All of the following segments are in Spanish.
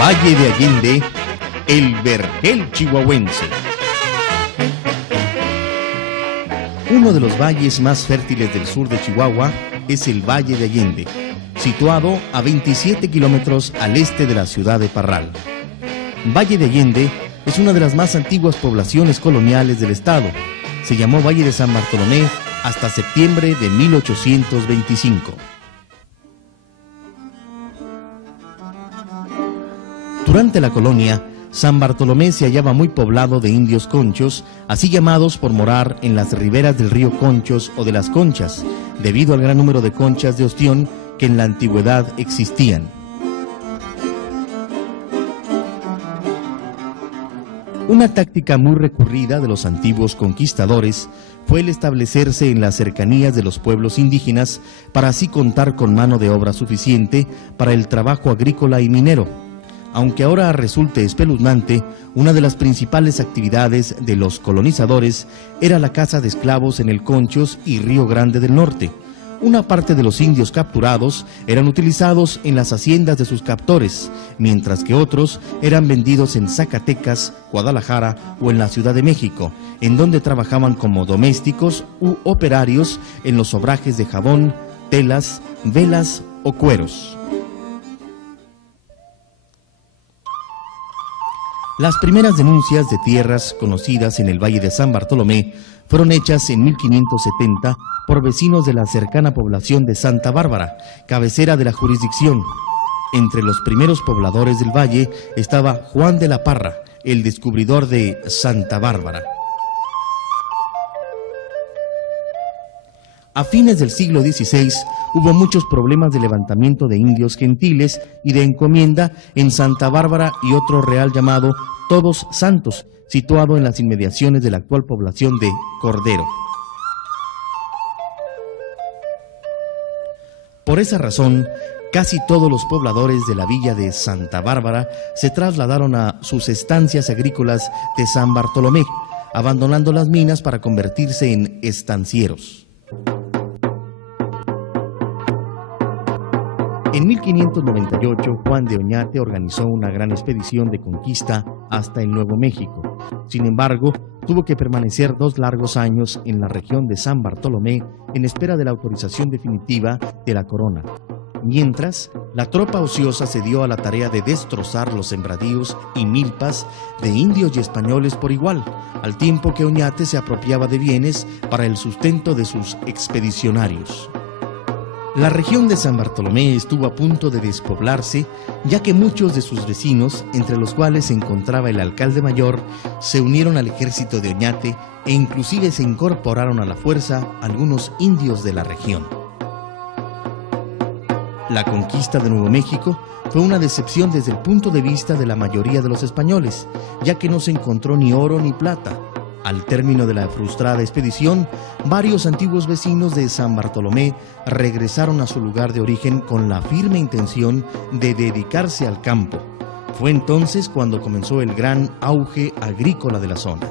Valle de Allende, el vergel chihuahuense. Uno de los valles más fértiles del sur de Chihuahua es el Valle de Allende, situado a 27 kilómetros al este de la ciudad de Parral. Valle de Allende es una de las más antiguas poblaciones coloniales del estado. Se llamó Valle de San Bartolomé hasta septiembre de 1825. Durante la colonia, San Bartolomé se hallaba muy poblado de indios conchos, así llamados por morar en las riberas del río Conchos o de las Conchas, debido al gran número de conchas de ostión que en la antigüedad existían. Una táctica muy recurrida de los antiguos conquistadores fue el establecerse en las cercanías de los pueblos indígenas para así contar con mano de obra suficiente para el trabajo agrícola y minero. Aunque ahora resulte espeluznante, una de las principales actividades de los colonizadores era la caza de esclavos en el Conchos y Río Grande del Norte. Una parte de los indios capturados eran utilizados en las haciendas de sus captores, mientras que otros eran vendidos en Zacatecas, Guadalajara o en la Ciudad de México, en donde trabajaban como domésticos u operarios en los obrajes de jabón, telas, velas o cueros. Las primeras denuncias de tierras conocidas en el Valle de San Bartolomé fueron hechas en 1570 por vecinos de la cercana población de Santa Bárbara, cabecera de la jurisdicción. Entre los primeros pobladores del valle estaba Juan de la Parra, el descubridor de Santa Bárbara. A fines del siglo XVI hubo muchos problemas de levantamiento de indios gentiles y de encomienda en Santa Bárbara y otro real llamado Todos Santos, situado en las inmediaciones de la actual población de Cordero. Por esa razón, casi todos los pobladores de la villa de Santa Bárbara se trasladaron a sus estancias agrícolas de San Bartolomé, abandonando las minas para convertirse en estancieros. En 1598, Juan de Oñate organizó una gran expedición de conquista hasta el Nuevo México. Sin embargo, tuvo que permanecer 2 largos años en la región de San Bartolomé en espera de la autorización definitiva de la corona. Mientras, la tropa ociosa se dio a la tarea de destrozar los sembradíos y milpas de indios y españoles por igual, al tiempo que Oñate se apropiaba de bienes para el sustento de sus expedicionarios. La región de San Bartolomé estuvo a punto de despoblarse, ya que muchos de sus vecinos, entre los cuales se encontraba el alcalde mayor, se unieron al ejército de Oñate e inclusive se incorporaron a la fuerza algunos indios de la región. La conquista de Nuevo México fue una decepción desde el punto de vista de la mayoría de los españoles, ya que no se encontró ni oro ni plata. Al término de la frustrada expedición, varios antiguos vecinos de San Bartolomé regresaron a su lugar de origen con la firme intención de dedicarse al campo. Fue entonces cuando comenzó el gran auge agrícola de la zona.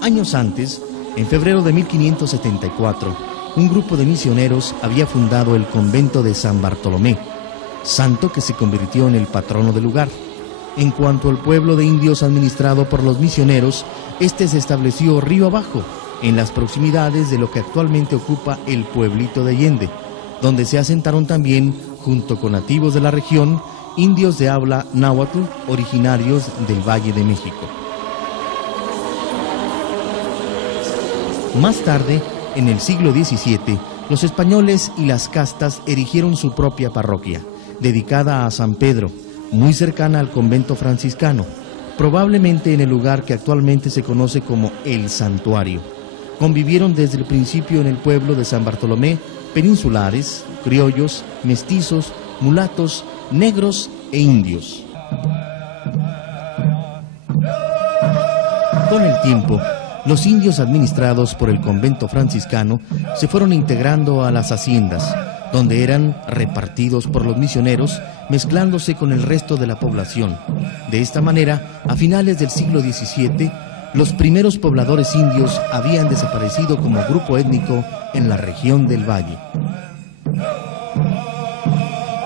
Años antes, en febrero de 1574, un grupo de misioneros había fundado el convento de San Bartolomé, santo que se convirtió en el patrono del lugar. En cuanto al pueblo de indios administrado por los misioneros, este se estableció río abajo, en las proximidades de lo que actualmente ocupa el pueblito de Allende, donde se asentaron también, junto con nativos de la región, indios de habla náhuatl originarios del Valle de México. Más tarde, en el siglo XVII, los españoles y las castas erigieron su propia parroquia, dedicada a San Pedro, muy cercana al convento franciscano, probablemente en el lugar que actualmente se conoce como El Santuario. Convivieron desde el principio en el pueblo de San Bartolomé peninsulares, criollos, mestizos, mulatos, negros e indios. Con el tiempo, los indios administrados por el convento franciscano se fueron integrando a las haciendas, donde eran repartidos por los misioneros, mezclándose con el resto de la población. De esta manera, a finales del siglo XVII, los primeros pobladores indios habían desaparecido como grupo étnico en la región del Valle.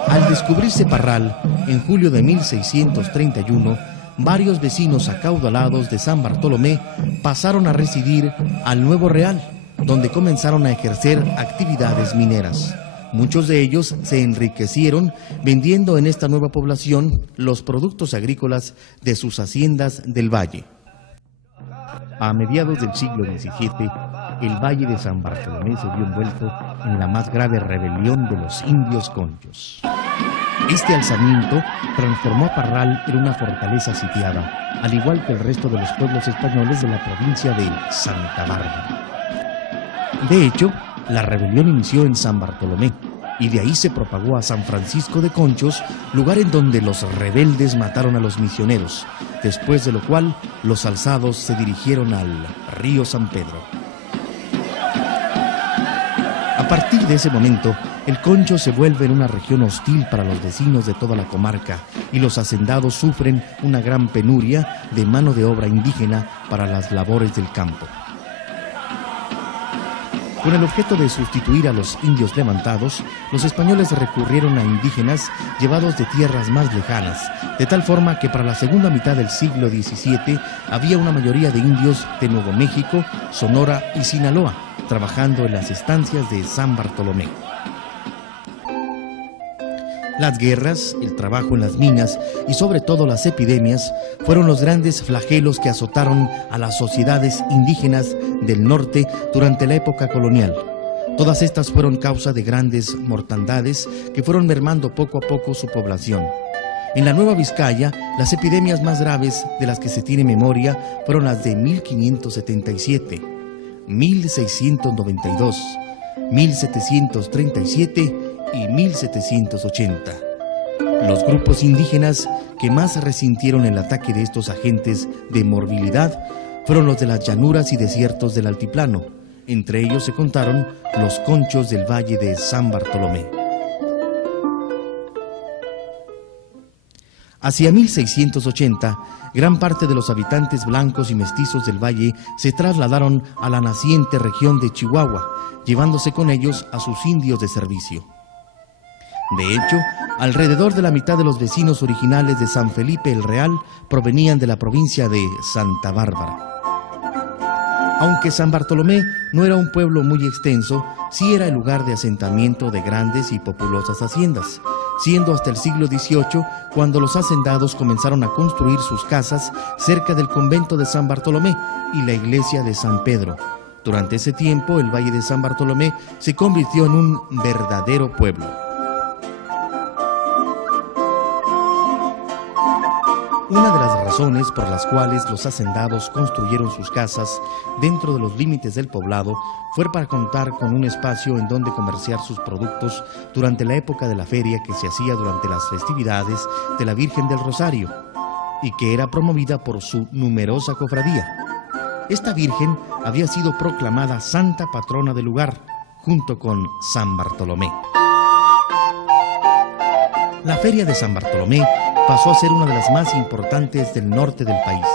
Al descubrirse Parral, en julio de 1631, varios vecinos acaudalados de San Bartolomé pasaron a residir al Nuevo Real, donde comenzaron a ejercer actividades mineras. Muchos de ellos se enriquecieron vendiendo en esta nueva población los productos agrícolas de sus haciendas del valle. A mediados del siglo XVII, el valle de San Bartolomé se vio envuelto en la más grave rebelión de los indios conchos. Este alzamiento transformó a Parral en una fortaleza sitiada, al igual que el resto de los pueblos españoles de la provincia de Santa Bárbara. De hecho, la rebelión inició en San Bartolomé y de ahí se propagó a San Francisco de Conchos, lugar en donde los rebeldes mataron a los misioneros, después de lo cual los alzados se dirigieron al río San Pedro. A partir de ese momento, el Concho se vuelve en una región hostil para los vecinos de toda la comarca y los hacendados sufren una gran penuria de mano de obra indígena para las labores del campo. Con el objeto de sustituir a los indios levantados, los españoles recurrieron a indígenas llevados de tierras más lejanas, de tal forma que para la segunda mitad del siglo XVII había una mayoría de indios de Nuevo México, Sonora y Sinaloa, trabajando en las estancias de San Bartolomé. Las guerras, el trabajo en las minas y sobre todo las epidemias fueron los grandes flagelos que azotaron a las sociedades indígenas del norte durante la época colonial. Todas estas fueron causa de grandes mortandades que fueron mermando poco a poco su población. En la Nueva Vizcaya, las epidemias más graves de las que se tiene memoria fueron las de 1577, 1692, 1737 y 1780. Los grupos indígenas que más resintieron el ataque de estos agentes de morbilidad fueron los de las llanuras y desiertos del altiplano. Entre ellos se contaron los conchos del valle de San Bartolomé. Hacia 1680, gran parte de los habitantes blancos y mestizos del valle se trasladaron a la naciente región de Chihuahua, llevándose con ellos a sus indios de servicio. De hecho, alrededor de la mitad de los vecinos originales de San Felipe el Real provenían de la provincia de Santa Bárbara. Aunque San Bartolomé no era un pueblo muy extenso, sí era el lugar de asentamiento de grandes y populosas haciendas, siendo hasta el siglo XVIII cuando los hacendados comenzaron a construir sus casas cerca del convento de San Bartolomé y la iglesia de San Pedro. Durante ese tiempo, el valle de San Bartolomé se convirtió en un verdadero pueblo. Una de las razones por las cuales los hacendados construyeron sus casas dentro de los límites del poblado fue para contar con un espacio en donde comerciar sus productos durante la época de la feria que se hacía durante las festividades de la Virgen del Rosario y que era promovida por su numerosa cofradía. Esta Virgen había sido proclamada santa patrona del lugar, junto con San Bartolomé. La feria de San Bartolomé pasó a ser una de las más importantes del norte del país,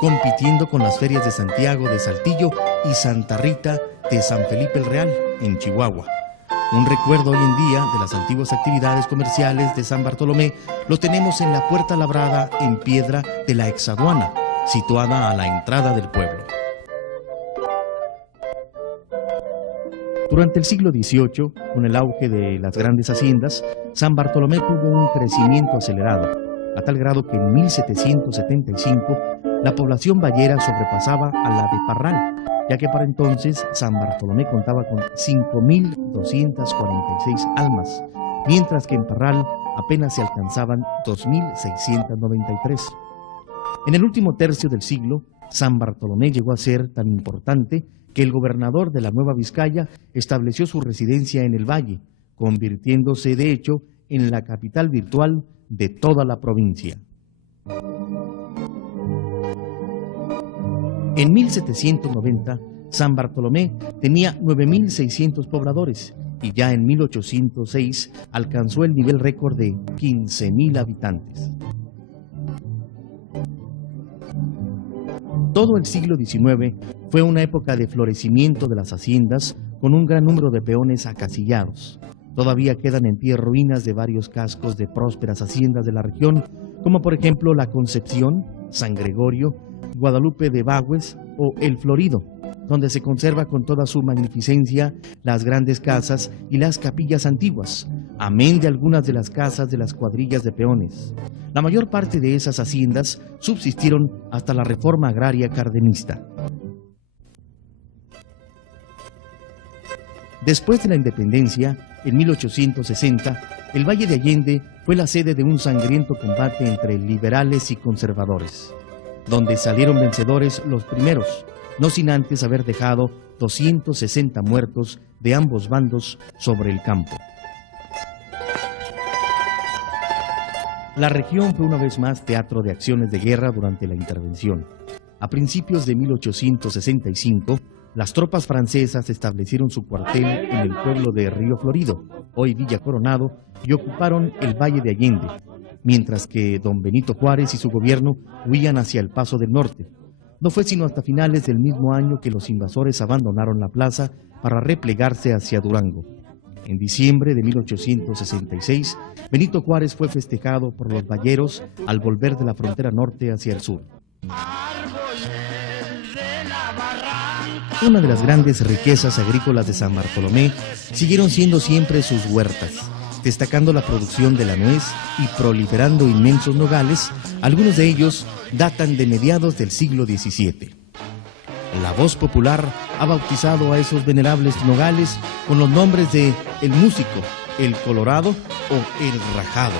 compitiendo con las ferias de Santiago de Saltillo y Santa Rita de San Felipe el Real, en Chihuahua. Un recuerdo hoy en día de las antiguas actividades comerciales de San Bartolomé lo tenemos en la puerta labrada en piedra de la exaduana, situada a la entrada del pueblo. Durante el siglo XVIII, con el auge de las grandes haciendas, San Bartolomé tuvo un crecimiento acelerado, a tal grado que en 1775 la población vallera sobrepasaba a la de Parral, ya que para entonces San Bartolomé contaba con 5.246 almas, mientras que en Parral apenas se alcanzaban 2.693. En el último tercio del siglo, San Bartolomé llegó a ser tan importante que el gobernador de la Nueva Vizcaya estableció su residencia en el valle, convirtiéndose de hecho en la capital virtual de toda la provincia. En 1790, San Bartolomé tenía 9.600 pobladores y ya en 1806 alcanzó el nivel récord de 15.000 habitantes. Todo el siglo XIX fue una época de florecimiento de las haciendas con un gran número de peones acasillados. Todavía quedan en pie ruinas de varios cascos de prósperas haciendas de la región, como por ejemplo La Concepción, San Gregorio, Guadalupe de Bagües o El Florido, donde se conserva con toda su magnificencia las grandes casas y las capillas antiguas, amén de algunas de las casas de las cuadrillas de peones. La mayor parte de esas haciendas subsistieron hasta la reforma agraria cardenista. Después de la independencia, en 1860, el Valle de Allende fue la sede de un sangriento combate entre liberales y conservadores, donde salieron vencedores los primeros, no sin antes haber dejado 260 muertos de ambos bandos sobre el campo. La región fue una vez más teatro de acciones de guerra durante la intervención. A principios de 1865, las tropas francesas establecieron su cuartel en el pueblo de Río Florido, hoy Villa Coronado, y ocuparon el Valle de Allende, mientras que don Benito Juárez y su gobierno huían hacia el Paso del Norte. No fue sino hasta finales del mismo año que los invasores abandonaron la plaza para replegarse hacia Durango. En diciembre de 1866, Benito Juárez fue festejado por los valleros al volver de la frontera norte hacia el sur. Una de las grandes riquezas agrícolas de San Bartolomé siguieron siendo siempre sus huertas, destacando la producción de la nuez y proliferando inmensos nogales. Algunos de ellos datan de mediados del siglo XVII. La voz popular ha bautizado a esos venerables nogales con los nombres de El Músico, El Colorado o El Rajado.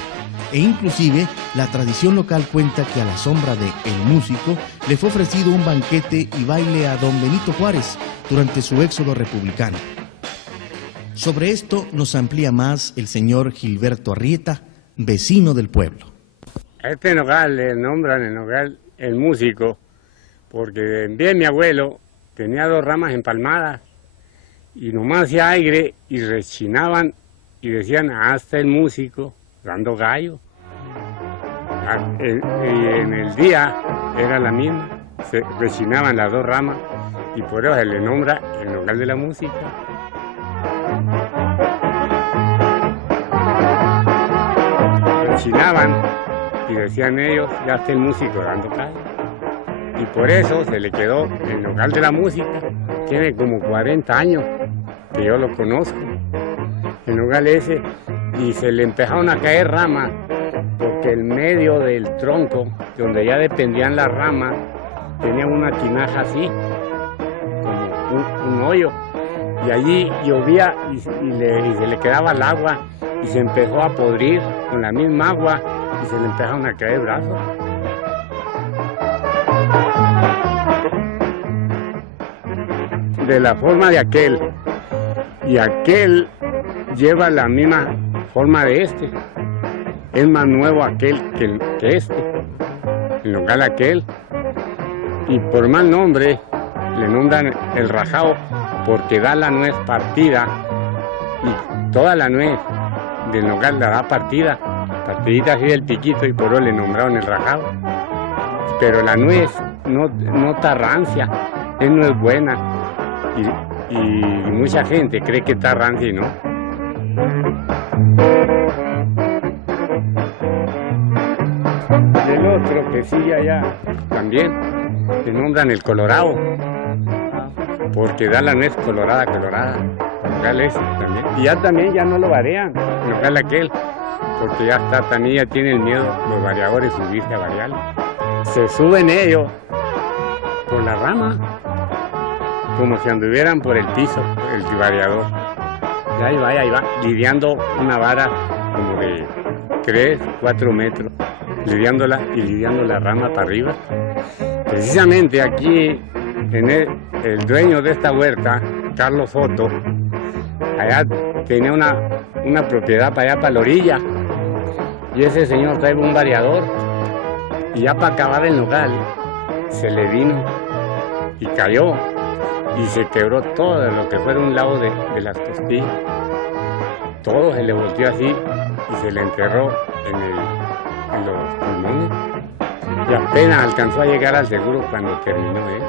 E inclusive la tradición local cuenta que a la sombra de El Músico le fue ofrecido un banquete y baile a don Benito Juárez durante su éxodo republicano. Sobre esto nos amplía más el señor Gilberto Arrieta, vecino del pueblo. A este nogal le nombran el nogal El Músico, porque bien mi abuelo tenía 2 ramas empalmadas y nomás hacía aire y rechinaban y decían hasta el músico dando gallo. Y en el día era la misma, se rechinaban las 2 ramas y por eso se le nombra el nogal de la música. Rechinaban y decían ellos, ya está el músico dando gallo. Y por eso se le quedó el nogal de la música. Tiene como 40 años que yo lo conozco, el nogal ese, y se le empezaron a caer ramas porque el medio del tronco, donde ya dependían las ramas, tenía una tinaja así, como un hoyo, y allí llovía y se le quedaba el agua y se empezó a podrir con la misma agua y se le empezaron a caer brazos. De la forma de aquel, y aquel lleva la misma forma de este. Es más nuevo aquel que este, el nogal aquel, y por mal nombre le nombran el rajado porque da la nuez partida y toda la nuez del nogal la da partidita así del piquito, y por eso le nombraron el rajado. Pero la nuez no está rancia, es nuez buena, y mucha gente cree que está rancia y no. El otro que sigue allá también le nombran el colorado porque da la nuez colorada, el nogal ese también. Y ya también ya no lo varean, el nogal aquel, porque ya está, también ya tienen miedo los variadores subirse a variarlo. Se suben ellos por la rama, como si anduvieran por el piso, el variador. Y ahí va, lidiando una vara como de 3, 4 metros, lidiándola y lidiando la rama para arriba. Precisamente aquí, el dueño de esta huerta, Carlos Soto, allá tenía una propiedad para allá, para la orilla, y ese señor trae un variador, y ya para acabar el nogal, se le vino y cayó, y se quebró todo lo que fuera un lado de las costillas. Todo se le volteó así y se le enterró en los pulmones. Y apenas alcanzó a llegar al seguro cuando terminó él.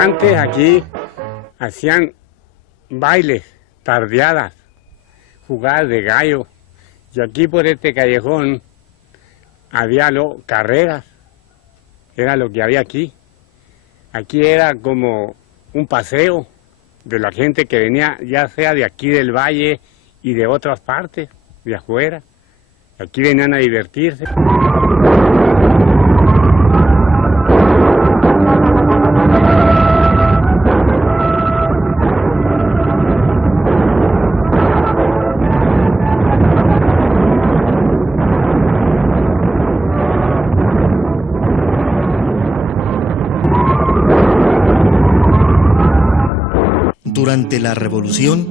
Antes aquí hacían bailes, tardeadas, jugadas de gallo. Y aquí por este callejón había carreras. Era lo que había aquí. Aquí era como un paseo de la gente que venía, ya sea de aquí del valle y de otras partes, de afuera. Aquí venían a divertirse. Durante la Revolución,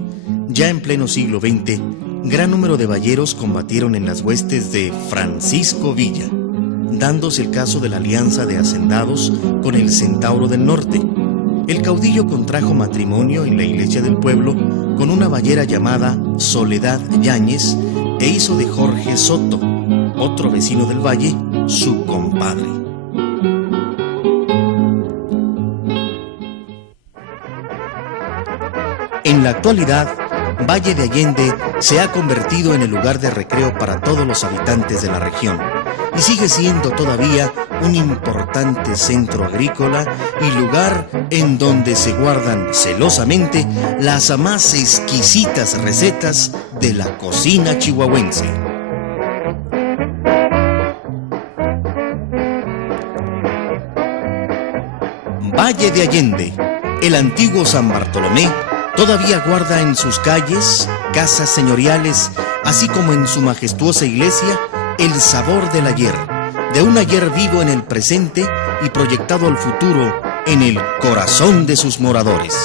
ya en pleno siglo XX, gran número de valleros combatieron en las huestes de Francisco Villa, dándose el caso de la alianza de hacendados con el Centauro del Norte. El caudillo contrajo matrimonio en la iglesia del pueblo con una vallera llamada Soledad Yáñez e hizo de Jorge Soto, otro vecino del valle, su compadre. En la actualidad, Valle de Allende se ha convertido en el lugar de recreo para todos los habitantes de la región y sigue siendo todavía un importante centro agrícola y lugar en donde se guardan celosamente las más exquisitas recetas de la cocina chihuahuense. Valle de Allende, el antiguo San Bartolomé, todavía guarda en sus calles, casas señoriales, así como en su majestuosa iglesia, el sabor del ayer, de un ayer vivo en el presente y proyectado al futuro en el corazón de sus moradores.